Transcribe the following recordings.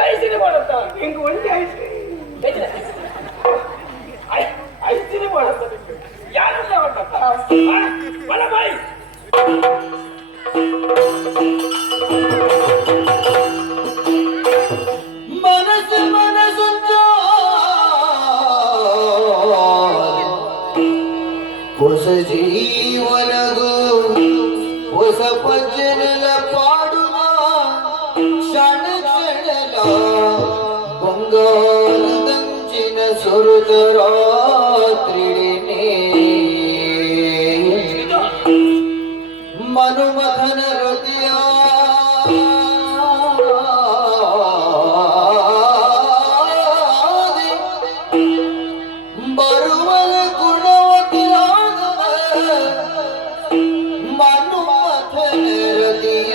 ಐಸಿರಿ ಮಾಡುತ್ತ ಹಿಂಗ ಒಳ್ಳೆ ಐಸಿರಿ ಮಾಡುತ್ತ ಯಾರೆಲ್ಲ ಬಲ ಬಾಯಿ ಮನಸ್ಸು ಮನಸ್ಸು ಹೊಸ ಜೀವನಗೂ ಹೊಸ ಭಜನಲ ಪಾಡುವ ಕ್ಷಣ ಕ್ಷಣಲ ಬಂಗಾರದಂಚಿನ ಸುರದ ರಾತ್ರಿನೇ ಮನುಮಥನ ಹೃದಯ ಬರುವಲ ಗುಣವತಿಯಾದ ಮನುಮಥನ ಹೃದಯ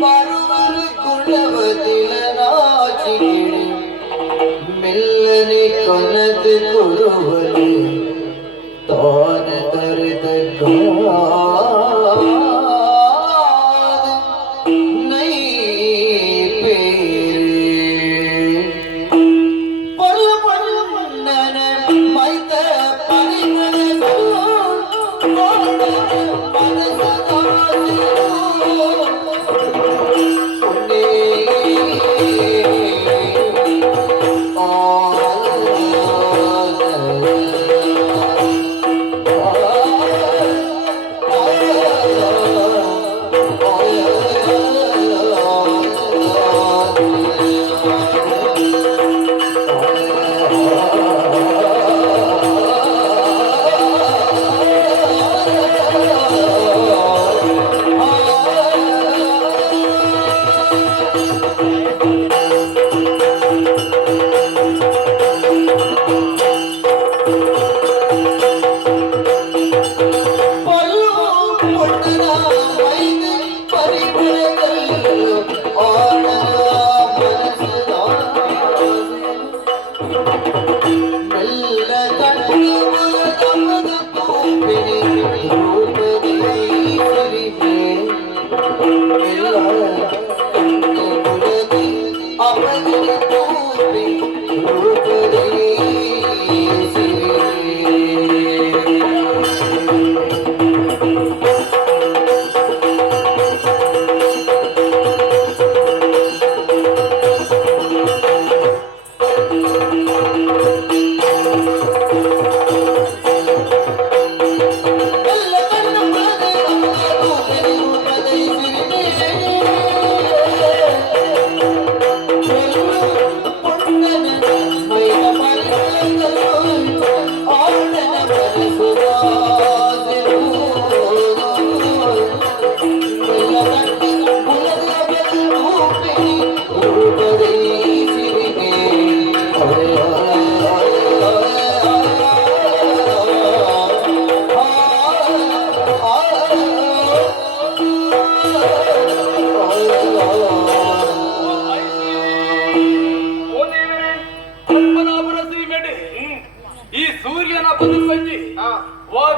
ಬರುವಲ ಗುಣವತಿಲ ನಾಚಿಕೆ ಮೆಲ್ಲನೆ ಕನತು ಕೊರುವಲೆ ತಾನ ತರೆದ ನೈ ಪೇರೆ ಪಲ್ಲ ಪಲ್ಲನ ಮೈತ ಪರಿಮಳ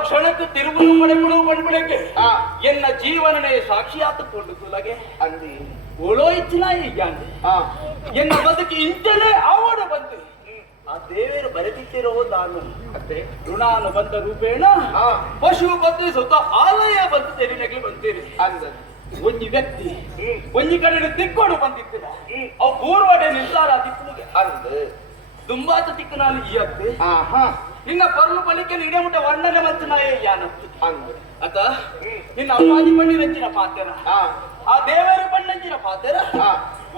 ಕ್ಷಣಕ್ಕೆ ತಿರುವುದು ಪಡೆಬಿಡುವ ಪಡೆಬಿಡಕ್ಕೆ ಎನ್ನ ಜೀವನನೇ ಸಾಕ್ಷಿಯಾತುಕೊಂಡು ಕುಲಗೆ ಅಂದಿ ಓಳೋ ಇಚ್ಚಿನ ಹೀಗಾಂದೆ ಎನ್ನ ಬದುಕಿ ಇಂಚಲೇ ಆವಡ ಬಂದು ಆ ದೇವರು ಬರೆದಿಟ್ಟಿರೋ ನಾನು ಅತ್ತೆ ಋಣಾನುಬಂಧ ರೂಪೇಣ ಪಶು ಬಂದು ಸುತ್ತ ಆಲಯ ಬಂದು ತೆರಿನಗೆ ಬಂತೀರಿ ಅಂದ ಒಂಜಿ ವ್ಯಕ್ತಿ ಒಂಜಿ ಕಡೆ ತಿಕ್ಕೊಂಡು ಬಂದಿತ್ತಿರ ಅವು ಪೂರ್ವಡೆ ನಿರ್ಧಾರ ತಿಕ್ಕುಗೆ ಅಂದ ದುಂಬಾತ ತಿಕ್ಕನಲ್ಲಿ ಈ ಅತ್ತೆ ನಿನ್ನ ಪರ್ಲು ಪಲಿಕೆ ಇಡಮುಟ ವರ್ಣನೆ ಮತ್ತು ನಾಯ ಯಾನತ್ತು ಅಂದ ಅತ ನಿನ್ನ ಅಪ್ಪಾಜಿ ಬಣ್ಣಿ ರಂಚಿನ ಪಾತೆರ ಆ ದೇವರ ಬಣ್ಣಂಚಿನ ಪಾತೆರ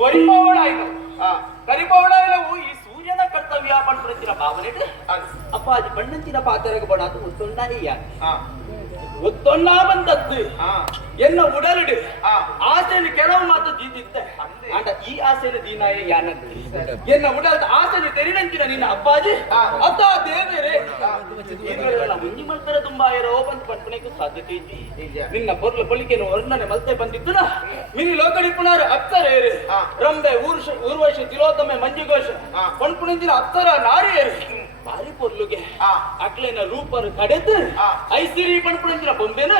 ವರಿಪವಳ ಆಯ್ತು ಕರಿಪವಳ ಇಲ್ಲವು ಈ ಸೂರ್ಯನ ಕರ್ತವ್ಯ ಪಂಡಿನ ಭಾವನೆ ಅಪ್ಪಾಜಿ ಬಣ್ಣಂಚಿನ ಪಾತೆರಗೆ ಬಡ ಅದು ಒತ್ತೊಂಡಾಯಿ ಯಾನ ಒತ್ತೊಂಡ ಬಂದದ್ದು ಎನ್ನ ಉಡಲಿಡು ಆಸೆಯನ್ನು ಕೆಲವು ಮಾತು ಜೀತಿದ್ದೆ ಅಂಡ ಈ ಆಸೆಯನ್ನು ದೀನಾಯ ಯಾನದ್ದು ಎನ್ನ ಉಡಲ್ದ ಆಸೆಯನ್ನು ತೆರಿನಂಚಿನ ನಿನ್ನ ಅಪ್ಪಾಜಿ ಅತ ದೇವರೇ ಮುಂಜಿ ಮಲ್ತರ ತುಂಬಾ ಇರೋ ಬಂದು ಪಂಪಣೆಗೂ ಸಾಧ್ಯತೆ ಇದ್ದಿ ನಿನ್ನ ಪೊರ್ಲು ಪೊಲಿಕೆಯನ್ನು ವರ್ಣನೆ ಮಲ್ತೆ ಬಂದಿದ್ದು ಮಿನಿ ಲೋಕಡಿ ಪುನರ್ ಅಪ್ಸರೇರು ರಂಬೆ ಊರ್ವಶಿ ತಿಲೋತ್ತಮೆ ಮಂಜುಘೋಷ ಪಂಪುಣಿಂದಿನ ಅಪ್ಸರ ನಾರಿಯರು ಬಾರಿ ಪೊರ್ಲುಗೆ ಅಕ್ಲೇನ ರೂಪನು ಕಡೆದು ಐಸಿರಿ ಪಣ್ಪುಣಂಚಿನ ಬೊಂಬೆನ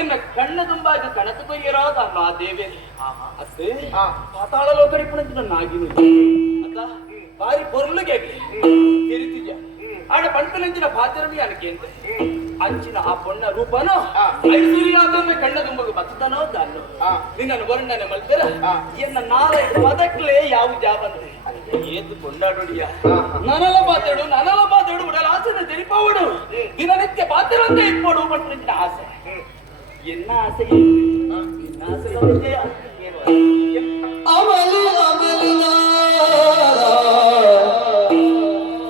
ಎನ್ನ ಕಣ್ಣ ತುಂಬಾಗಿ ಕಣತು ಕೊಯ್ಯರಾದ ಆ ದೇವೆ ಅತ್ತೆ ಪಾತಾಳ ಲೋಕಡಿ ಪುಣಂಚಿನ ನಾಗಿನಿ ಅತ್ತ ಬಾರಿ ಪೊರ್ಲುಗೆ ತಿರುತಿಜ ಆಡ ಪಣ್ಪುನಂಚಿನ ಪಾತ್ರಮಿ ಅನಕೆ ಅಂತ ಅಂಚಿನ ಆ ಪೊಣ್ಣ ರೂಪನು ಐಸಿರಿಯಾದೊಮ್ಮೆ ಕಣ್ಣ ತುಂಬಗ ಬತ್ತನೋ ದಾನು ನಿನ್ನನ್ನು ವರ್ಣನೆ ಮಲ್ಪೆರ ಎನ್ನ ನಾಳೆ ಪದಕ್ಲೆ ಯಾವ ಜಾಬಂದ್ರೆ ಏತು ಕೊಂಡಾಡೋಡಿಯ ನನಲ ಪಾತೇಡು ಉಡಲ ಆಸೆನ ತೆರಿಪವಡು ದಿನನಿತ್ಯ ಪಾತ್ರಂತೆ ಇಪ್ಪಡು ಪಣ್ಪುನಂಚಿನ ಆಸೆ ಎನ್ನ ಆಸೆ ಎನ್ನ ಆಸೆ ಅಮಲು ಅಮಲಿನ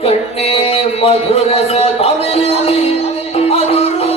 ಕಣ್ಣೆ ಮಧುರಸ ತಮಿಳಿ ಅದುರು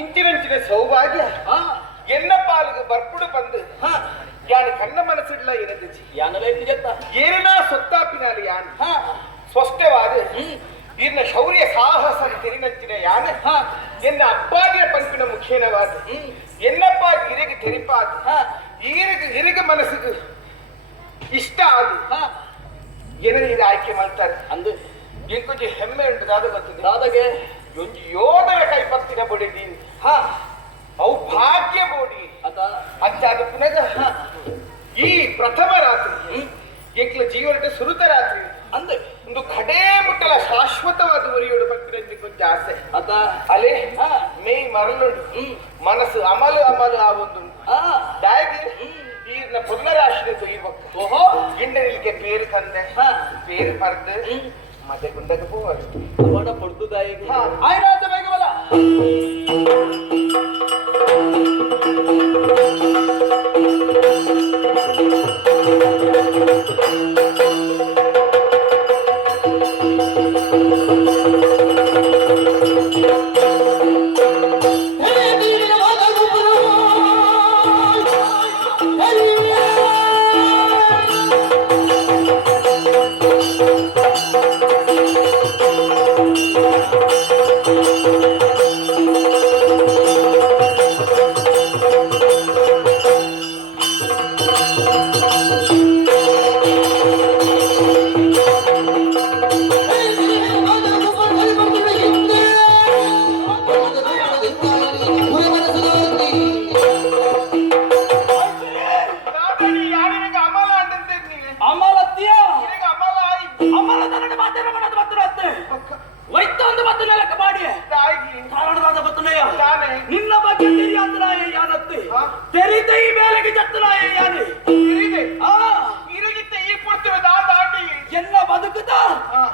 ಇಂಚಿನಂಚಿನ ಸೌಭಾಗ್ಯ ಎನ್ನ ಪಾಲಿಗೆ ಬರ್ಪುಡು ಬಂದು ಯಾನು ಕಣ್ಣ ಮನಸ್ಸಿಡ್ಲ ಏನಂದಿಚ್ಚಿ ಏನ ಸೊತ್ತಾಪಿನಲ್ಲಿ ಯಾನು ಸ್ವಸ್ಥವಾದ ಇನ್ನ ಶೌರ್ಯ ಸಾಹಸ ತೆರಿನಂಚಿನ ಯಾನ ಎನ್ನ ಅಪ್ಪಾಗಿನ ಪಂಪಿನ ಮುಖೇನವಾದ ಎನ್ನಪ್ಪ ಗಿರಿಗೆ ತೆರಿಪಾದ ಹಿರಿಗ ಮನಸ್ಸಿಗೆ ಇಷ್ಟ ಆದ ಏನೇ ಇದು ಆಯ್ಕೆ ಮಾಡ್ತಾರೆ ಅಂದು ಇಂಕೊಂಚ ಹೆಮ್ಮೆ ಉಂಟು ದಾದ ಗೊತ್ತಿದೆ ದಾದಗೆ ಒಂಜಿ ಯೋಧರ ಕೈಪತ್ತಿನ ಬಡಿದೀನಿ ಅವು ಭಾಗ್ಯ ಬೋಡಿ ಅಂಚಾದ ಪುನಗ ಈ ಪ್ರಥಮ ರಾತ್ರಿ ಏಕಲ ಜೀವನದ ಸುರುತ ರಾತ್ರಿ ಅಂದು ಒಂದು ಕಡೇ ಮುಟ್ಟಲ ಶಾಶ್ವತವಾದ ಒರಿಯೋಡು ಪತ್ತಿನ ಕೊಂಚ ಆಸೆ ಅಲೆ ಮೇ ಮರಳುಂಡು ಮನಸ್ಸು ಅಮಲು ಅಮಲು ಆ ಒಂದು ದಾಯಿಗೆ ಈರ್ನ ಪುನರಾಶ್ರಯ ತೊಯ್ಯಬೇಕು ಓಹೋ ಗಿಂಡನಿಗೆ ಪೇರು ತಂದೆ ಪೇರು ಪರ್ದು ಮತ್ತೆ ಗುಂಡಕ್ಕೆ ಹೋಗಲು ಅವನ ಪಡ್ದುದಾಯಿಗೆ ಆಯ್ನಾತ ಬೇಗವಲ್ಲ ನಿನ್ನ ಬಗ್ಗೆ ತೆರಿಯಾತನಾಯ ಯಾನತ್ತೆ ತೆರಿತ ಈ ಬೇಲೆಗೆ ಚತ್ತನಾಯ ಯಾನೆ ಇರಗಿತ್ತ ಈ ಪುಡ್ತಿವ ದಾಟಿ ಎಲ್ಲ ಬದುಕುತ್ತ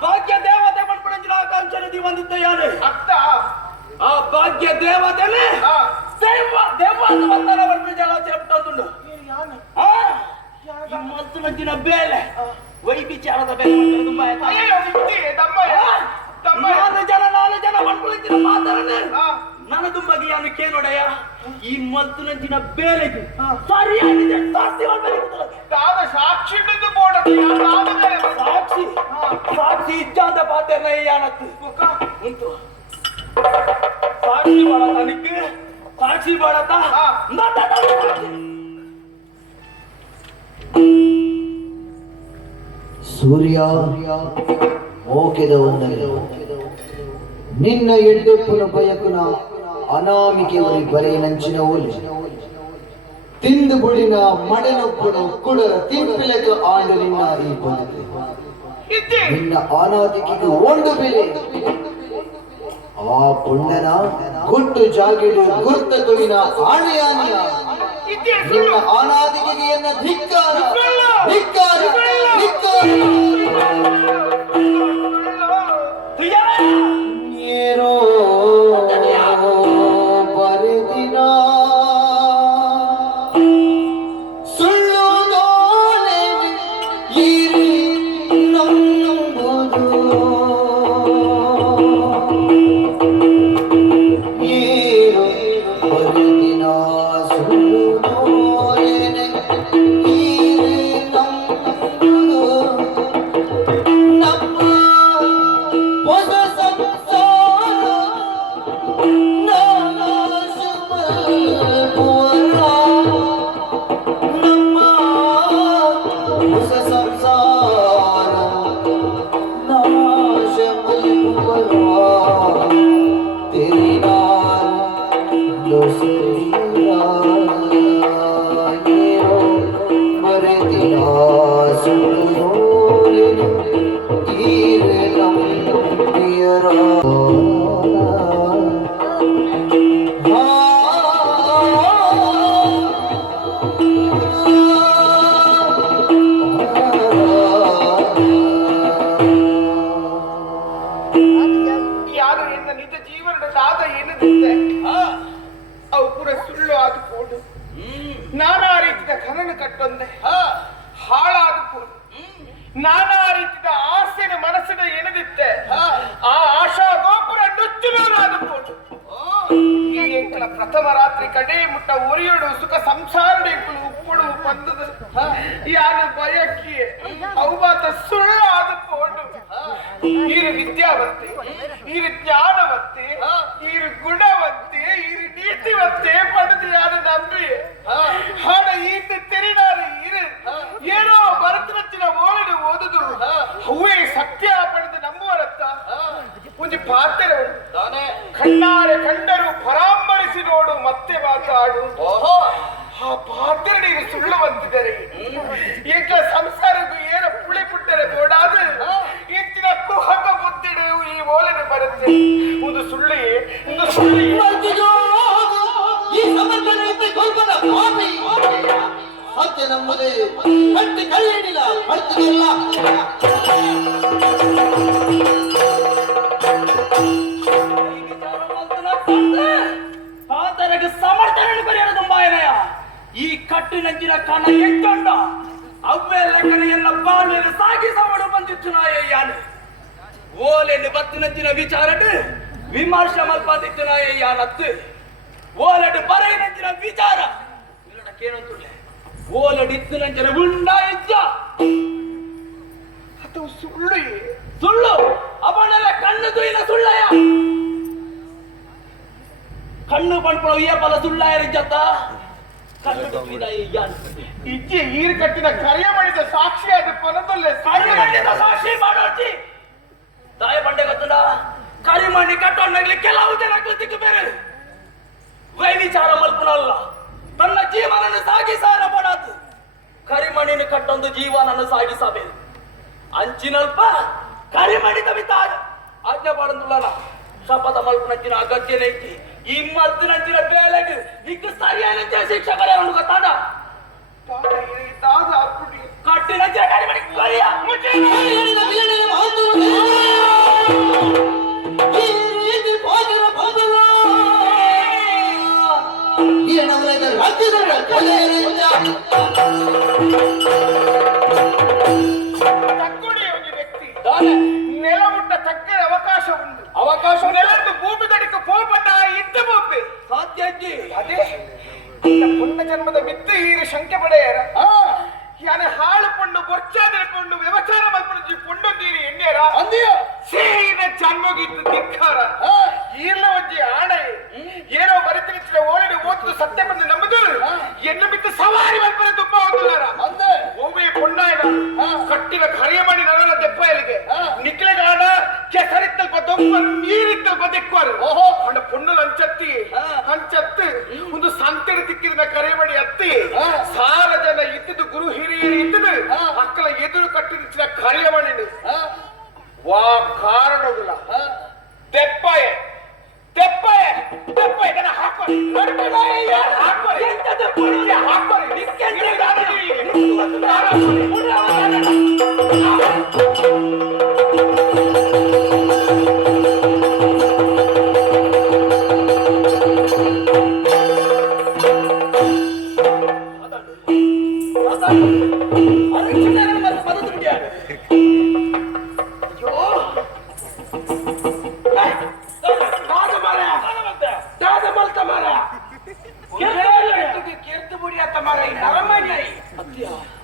ಭಾಗ್ಯ ದೇವತೆ ಮಣ್ಪುಣಂಜಿನ ಆಕಾಂಕ್ಷಣದಿ ಬಂದಿದ್ದ ಯಾನೆ ಅತ್ತ ಆ ಭಾಗ್ಯ ದೇವತೆನೆ ದೇವಾದ ಬಂಧನ ಮಣ್ಪುಣಂಜಿ ಆಲೋಚನೆ ಬಿಟ್ಟಂದುಂಡು ಮಲ್ತುನಂಜಿನ ಬೇಲೆ ವೈವಿಚಾರದ ಬೇಲೆ ತುಂಬಾ ನಾಲ್ಕು ಜನ ಮಣ್ಪುಣಂಜಿನ ಮಾತಾಡನೆ ನನ್ನ ತುಂಬಾಗಿ ಯಾನು ಕೇಳೋಡಯ್ಯ ಈ ಮಲ್ತುನಂಚಿನ ಬೇಲೆಗೆ ಸರಿಯಾಗಿದೆ ಸಾಕ್ಷಿ ದಾದ ಸಾಕ್ಷಿ ಸಾಕ್ಷಿ ಸಾಕ್ಷಿ ಇಚ್ಛಾಂತ ಪಾತ್ರ ಯಾನತ್ತು ಉಂಟು ಸಾಕ್ಷಿ ಬಾಳತ ನಿಕ್ಕೆ ಸಾಕ್ಷಿ ಬಾಳತ ಸೂರ್ಯ ಮೋಕೆದ ಒಂದಲ್ಲ ನಿನ್ನ ಎಡ್ಡೆಪ್ಪುನ ಬಯಕುನ ಅನಾಮಿಕೆ ಒರಿ ಬರೆಯನಂಚಿನ ಓಲಿ ತಿಂದು ಬುಡಿನ ಮಡೆನೊಪ್ಪುನು ಕುಡರ ತಿಂಪಿಲೆಗ ಆಂಡು ನಿನ್ನ ಈ ಬಂದಿದೆ ನಿನ್ನ ಅನಾದಿಕೆಗೆ ಒಂದು ಬೆಲೆ ಆ ಪುಂಡನ ಗುಟ್ಟು ಜಾಗಿಡು ಗುರ್ತ ತುಗಿನ ಆಣೆಯಾನಿಯ ನಿನ್ನ ಅನಾದಿಕೆಗೆ ಎನ್ನ ಧಿಕ್ಕಾರ ಧಿಕ್ಕಾರ ಧಿಕ್ಕಾರ ನೀರೋ ಬರೆದಿನ ಸುಳ್ಳು ದೋಲೆ ಇರಿ ನಂಬುದು ಏರೋ ಬರೆದಿನ ಸುಳ್ಳು ದೋಲೆ ಇರಿ ನಂಬುದು ನಮ್ಮ ಹೊಸ Oh ನಾನು ಎನ್ನ ನಿಜ ಜೀವನದ ದಾದ ಏನಿರುತ್ತೆ ಅವು ಪೂರ ಸುಳ್ಳು ಆದುಕೊಂಡು ನಾನಾ ರೀತಿಯ ಕನನು ಕಟ್ಟೊಂದೆ ಹಾಳಾದ ಪೂರ ನಾನಾ ರೀತಿಯ ಆಸೆನ ಮನಸ್ಸಿನ ಎಣದಿತ್ತೆ ಆ ಆಶಾ ಗೋಪುರ ನುಚ್ಚುನಾದುಕೊಂಡು ಈ ಎಂಕಲ ಪ್ರಥಮ ರಾತ್ರಿ ಕಡೆ ಮುಟ್ಟ ಒರಿಯೋಡು ಸುಖ ಸಂಸಾರ ಉಪ್ಪಡು ಬಂದದ ಯಾರು ಬಯಕಿ ಅವುಮಾತ ಸುಳ್ಳು ಆದುಕೊಂಡು ಈರು ವಿದ್ಯಾವಂತೆ ಈರು ಜ್ಞಾನವಂತೆ ಈರು ಗುಣವಂತೆ ಈರು ನೀತಿವಂತೆ ಪಡೆದು ಯಾರು ನಂಬಿ ಹಣ ಈತ ತೆರಿನಾರು ಇರು ಏನೋ ಭರತನಚ್ಚಿನ ಓಳಿನ ಓದುದು ಹೂವೇ ಸತ್ಯ ಪಡೆದು ನಂಬುವರತ್ತ ಒಂದು ಪಾತ್ರ ಕಣ್ಣಾರೆ ಕಂಡರು ಪರಾಮರಿಸಿ ನೋಡು ಮತ್ತೆ ಮಾತಾಡು ಆ ಪಾತ್ರ ನೀನು ಸುಳ್ಳು ಬಂದಿದ್ದಾರೆ ಈಗ ಸಂಸಾರಕ್ಕೂ ಏನೋ ಪುಳಿ ಪುಟ್ಟರೆ ಬೋಡಾದ ಇಂಚಿನ ಕುಹಕ ಬುದ್ಧಿಡು ಈ ಓಲಿನ ಬರುತ್ತೆ ಒಂದು ಸುಳ್ಳಿ ಈ ಸಮರ್ಥನ ಇದ್ದ ಕಲ್ಪನ ಪಾಪಿ ಸತ್ಯ ನಮ್ಮದೇ ಕಟ್ಟಿ ಕಳ್ಳಿಡಿಲ್ಲ ಅರ್ಥವಿಲ್ಲ ಪಾತರಗೆ ಸಮರ್ಥನೆ ಬರೆಯಲು ತುಂಬಾಯನಯ ಈ ಕಟ್ಟಿನಂಚಿನ ಕಣ ಎಟ್ಟೊಂಡ ಅವ್ವೇ ಲೆಕ್ಕನೆಯನ್ನ ಬಾಳ್ವೆಗೆ ಸಾಗಿಸವಡು ಬಂದಿತ್ತು ನಾಯಯ್ಯಾನು ಓಲೆಂದು ಬತ್ತಿನಂಚಿನ ವಿಚಾರಡು ವಿಮರ್ಶೆ ಮಲ್ಪಂದಿತ್ತು ನಾಯಯ್ಯಾನತ್ತು ಓಲಡು ಬರೆಯಿನಂಚಿನ ವಿಚಾರ ಕೇಳಂತುಳ್ಳೆ ಓಲಡು ಇತ್ತಿನಂಚಿನ ಉಂಡ ಇದ್ದ ಅದು ಸುಳ್ಳು ಸುಳ್ಳು ಅವನೆಲ್ಲ ಕಣ್ಣು ತುಯಿನ ಸುಳ್ಳಯ್ಯ ಕಣ್ಣು ಪಣ್ಪಳ ಏಪಲ ಸುಳ್ಳಾಯರಿಜ್ಜತ್ತ ಕಣ್ಣು ತುಯಿದ ಇಜ್ಜಿ ಈರು ಕಟ್ಟಿನ ಕರಿಯ ಮಾಡಿದ ಸಾಕ್ಷಿ ಅದು ಕೊನದಲ್ಲೇ ಸಾಕ್ಷಿ ಮಾಡೋಟಿ ತಾಯಿ ಬಂಡೆ ಗೊತ್ತದ ಕರಿಮಣ್ಣಿ ಕಟ್ಟೊಂಡಾಗ್ಲಿ ಕೆಲವು ಜನ ಕೃತಿಗೆ ಬೇರೆ ವೈವಿಚಾರ ಮಲ್ಪನಲ್ಲ ತನ್ನ ಜೀವನನ್ನು ಸಾಗಿಸಾರ ಪಡಾತು ಕರಿಮಣ್ಣಿನ ಕಟ್ಟೊಂದು ಜೀವನನ್ನು ಸಾಗಿಸಬೇಕು ಅಂಚಿನಲ್ಪ ಕರಿಮಣ್ಣಿದ ಬಿತ್ತಾಗ ಆಜ್ಞೆ ಪಾಡಂದುಳ್ಳನ ಶಪಥ ಮಲ್ಪನಂಚಿನ ಅಗತ್ಯನೇ ಐತಿ ಈ ಮಲ್ತಿನಂಚಿನ ಬೇಲೆಗೆ ಈಗ ಸರಿಯಾದ ಶಿಕ್ಷೆ ಬರೆಯೋಣ ಗೊತ್ತಾದ ಕಟ್ಟಿನಂಚಿನ ಕರಿಮಣ್ಣಿ ಕರಿಯ ನೆಲಮುಟ್ಟ ತಕ್ಕರೆ ಅವಕಾಶ ಉಂಟು ಅವಕಾಶ ನೆಲದ್ದು ಭೂಮಿ ತಡಿಕ ಪೋಪಟ್ಟ ಇದ್ದ ಬೋಪೆ ಸಾಧ್ಯ ಅದೇ ಪುಣ್ಯ ಜನ್ಮದ ಮಿತ್ತು ಈರು ಶಂಕೆ ಪಡೆಯರ ಯಾನೆ ಹಾಳು ಪೊಂಡು ಬೊಚ್ಚಾದಿರ್ಕೊಂಡು ವ್ಯವಚಾರ ಮಲ್ಪಂದು ಪೊಂಡೊಂದೀರಿ ಎಣ್ಣೆರ ಅಂದಿಯ ಸೇರಿನ ಚನ್ಮಗಿದ್ದು ಧಿಕ್ಕಾರ ಈರ್ಲ ಒಂಜಿ ಆಣೆ ಏನೋ ಬರಿತಿನ ಓಲಡಿ ಓದು ಸತ್ಯ ಬಂದು ನಂಬುದು ಎನ್ನು ಬಿತ್ತು ಸವಾರಿ ಮಲ್ಪನೆ ತುಪ್ಪ ಹೋಗುಲ್ಲಾರ ಅಂದೆ ಓವೇ ಪೊಣ್ಣಾಯನ ಕಟ್ಟಿನ ಕರಿಯ ಮಾಡಿ ನಗರ ದೆಪ್ಪಯಲಿಗೆ ನಿಕ್ಲೆಗಾಡ ಕೆಸರಿತ್ತಲ್ಪ ದೊಂಬ ನೀರಿತ್ತಲ್ಪ ದೆಕ್ಕೋರು ಅಂಡ ಪೊಣ್ಣು ಹಂಚತ್ತಿ ಒಂದು ಸಂತೆಗೆ ತಿಕ್ಕಿದ ಕರೆ ಮಾಡಿ ಅತ್ತಿ ಸಾಲ ಜನ ಇದ್ದುದು ಗುರು ಹಿರಿಯರು ಇದ್ದುದು ಮಕ್ಕಳ ಎದುರು ಕಟ್ಟಿದ ಕರಿಯ ಮಾಡಿನ ವಾ ಕಾರಣಗುಲ ದೆಪ್ಪಯ ಇದನ್ನ ಹಾಕೋರಿ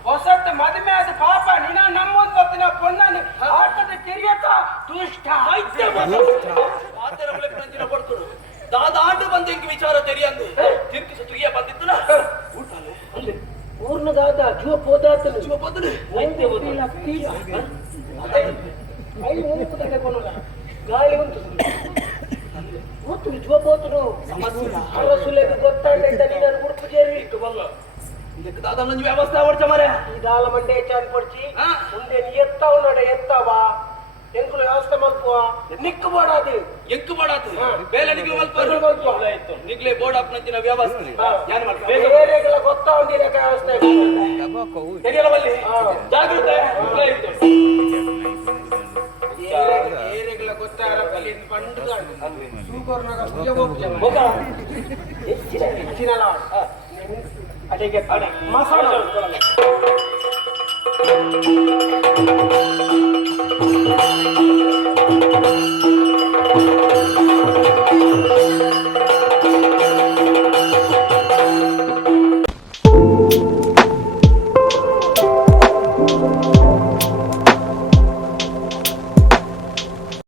ಹೊಸತ್ ಮದುವೆ ಆದ ಪಾಪ ನಿನ್ನ ನಮ್ಮೊಂದು ಬರ್ತೀನಿ ಪೊಣ್ಣನ ಆಟದ ತಿರಿಯತ್ತ ದುಷ್ಟ ಪಡ್ಕೊಡು ದಾದ ಆಂಡು ಬಂದ ಇಂಕ ವಿಚಾರ ತೆರಿಯಂದು ತಿರ್ಕಿ ಸುತ್ತಿಗೆ ಬಂದಿತ್ತು ಊರ್ನ ದಾದ ಜೀವ ಪೋದಾತನು ವೈದ್ಯ ಗಾಳಿ ಉಂಟು ಗೊತ್ತು ಜೀವ ಪೋತನು ಸುಲೆಗೆ ಗೊತ್ತಾಗ್ತಾ ನೀನು ಉಡುಪು ಸೇರಿ ಇಟ್ಟು ಬಲ್ಲ दादा व्यवस्था आवडच्या मारे दाल मंडे चान पडची ಮುಂದೆ ಎತ್ತಾವ ನಡೆ ಎತ್ತಾವ ಎಂಕುಲ ವ್ಯವಸ್ಥೆ ಮಲ್ಪುವ ನಿಕ್ಕು ಬೋಡಾದು ಎಂಕು ಬೋಡಾದು ಬೇಲೆ ನಿಕ್ಲು ಮಲ್ಪು ನಿಕ್ಲೆ ಬೋರ್ಡ್ ಅಪ್ನಂಚಿನ ವ್ಯವಸ್ಥೆ ಯಾನ್ ಮಾಡ್ಕ ಬೇರೆಗಳ ಗೊತ್ತಾವಂದಿರ ವ್ಯವಸ್ಥೆ ತೆರಿಯಲ್ಲ ಬಲ್ಲಿ ಜಾಗೃತೆ ಏರೆಗಳ ಗೊತ್ತಾರ ಪಂಡು ಹೋಗ ಹೆಚ್ಚಿನಲ್ಲ ಅಡಿಗೆ ಮಸಾಲ